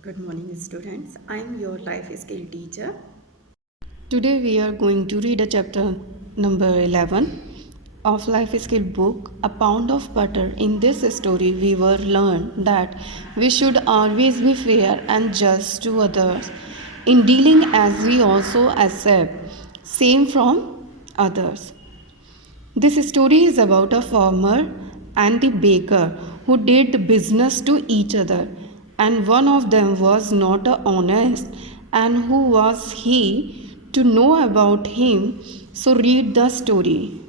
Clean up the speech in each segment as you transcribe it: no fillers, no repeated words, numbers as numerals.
Good morning, students. I am your life skill teacher. Today we are going to read a chapter number 11 of Life Skill book, A Pound of Butter. In this story, we will learn that we should always be fair and just to others in dealing as we also accept same from others. This story is about a farmer and the baker who did business to each other, and one of them was not honest. And who was he to know about him? So, read the story.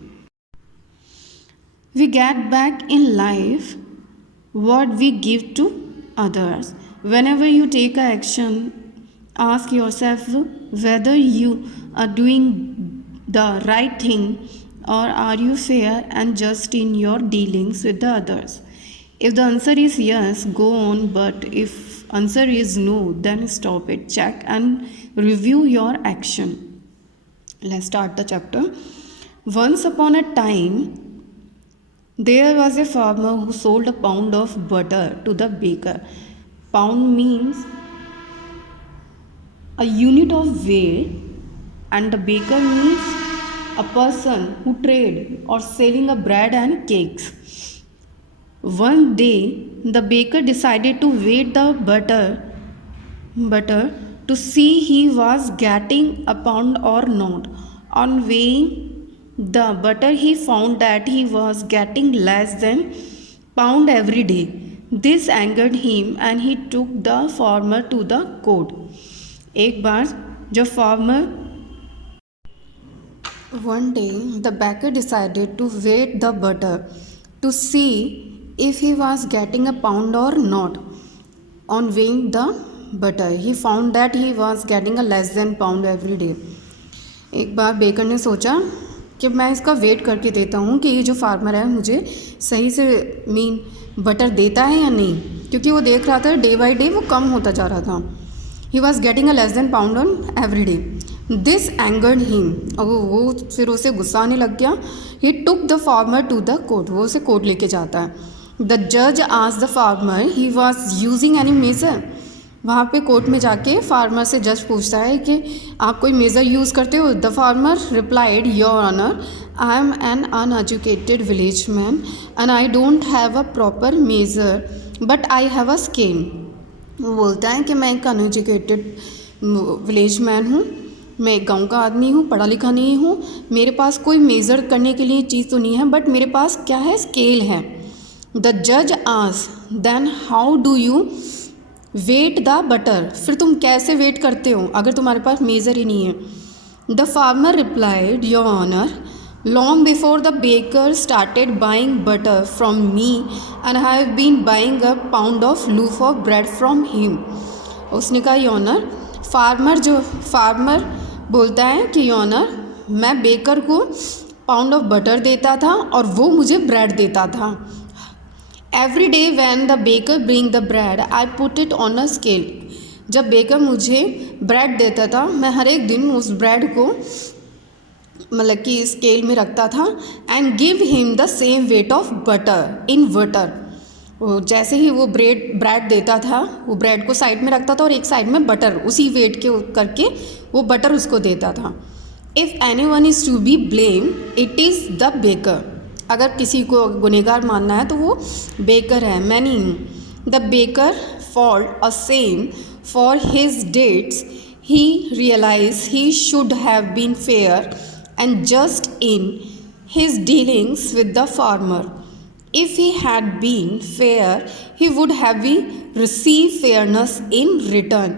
We get back in life what we give to others. Whenever you take action, ask yourself whether you are doing the right thing or are you fair and just in your dealings with the others. If the answer is yes, go on, but if answer is no, then stop it, check and review your action. Let's start the chapter. Once upon a time, there was a farmer who sold a pound of butter to the baker. Pound means a unit of weight, and the baker means a person who trade or selling a bread and cakes. One day, the baker decided to weigh the butter to see he was getting a pound or not. On weighing the butter, he found that he was getting less than pound every day. This angered him and he took the farmer to the court. एक बार जब farmer one day the baker decided to weigh the butter to see if he was getting a pound or not. On weighing the butter, he found that he was getting a less than pound every day. एक बार बेकर ने सोचा कि मैं इसका वेट करके देता हूँ कि ये जो फार्मर है मुझे सही से बटर देता है या नहीं, क्योंकि वो देख रहा था डे बाई डे वो कम होता जा रहा था. He was getting a less than pound on every day. This angered him. और वो फिर उसे गुस्सा आने लग गया. He took the farmer to the court. वो उसे कोर्ट लेके जाता है. द जज asked the farmer he was using any measure. वहाँ पे कोर्ट में जाके फार्मर से जज पूछता है कि आप कोई मेज़र यूज़ करते हो. The farmer replied, your honour, I am an uneducated village man and I don't have a proper measure but I have a scale. वो बोलता है कि मैं एक अनएजुकेटेड विलेज मैन हूँ, मैं एक गांव का आदमी हूँ, पढ़ा लिखा नहीं हूँ, मेरे पास कोई मेज़र करने के लिए चीज़ तो नहीं है, बट मेरे पास क्या है, स्केल है. द जज asked, then how do you weigh the butter. फिर तुम कैसे वेट करते हो अगर तुम्हारे पास मेज़र ही नहीं है. The farmer replied, your honour, long before the baker started buying butter from me and I have been buying a pound of loaf of bread from him. उसने कहा, योनर, फार्मर बोलता है कि योनर, मैं बेकर को पाउंड ऑफ बटर देता था और वो मुझे ब्रेड देता था. Every day when the baker bring the bread I put it on a scale. जब बेकर मुझे ब्रेड देता था मैं हर एक दिन उस ब्रेड को मतलब कि स्केल में रखता था. And give him the same weight of butter in butter. जैसे ही वो ब्रेड देता था, वो ब्रेड को साइड में रखता था और एक साइड में बटर उसी वेट के करके वो बटर उसको देता था. If any one is to be blame it is the baker. अगर किसी को गुनहगार मानना है तो वो बेकर है, मैं नहीं हूँ. The baker fault a same for his debts. He realize he should have been fair and just in his dealings with the farmer. If he had been fair, he would have received fairness in return.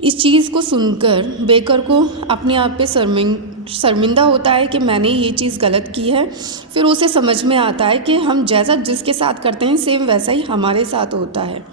इस चीज़ को सुनकर बेकर को अपने आप पे शर्मिंदा होता है कि मैंने ये चीज़ गलत की है. फिर उसे समझ में आता है कि हम जैसा जिसके साथ करते हैं सेम वैसा ही हमारे साथ होता है.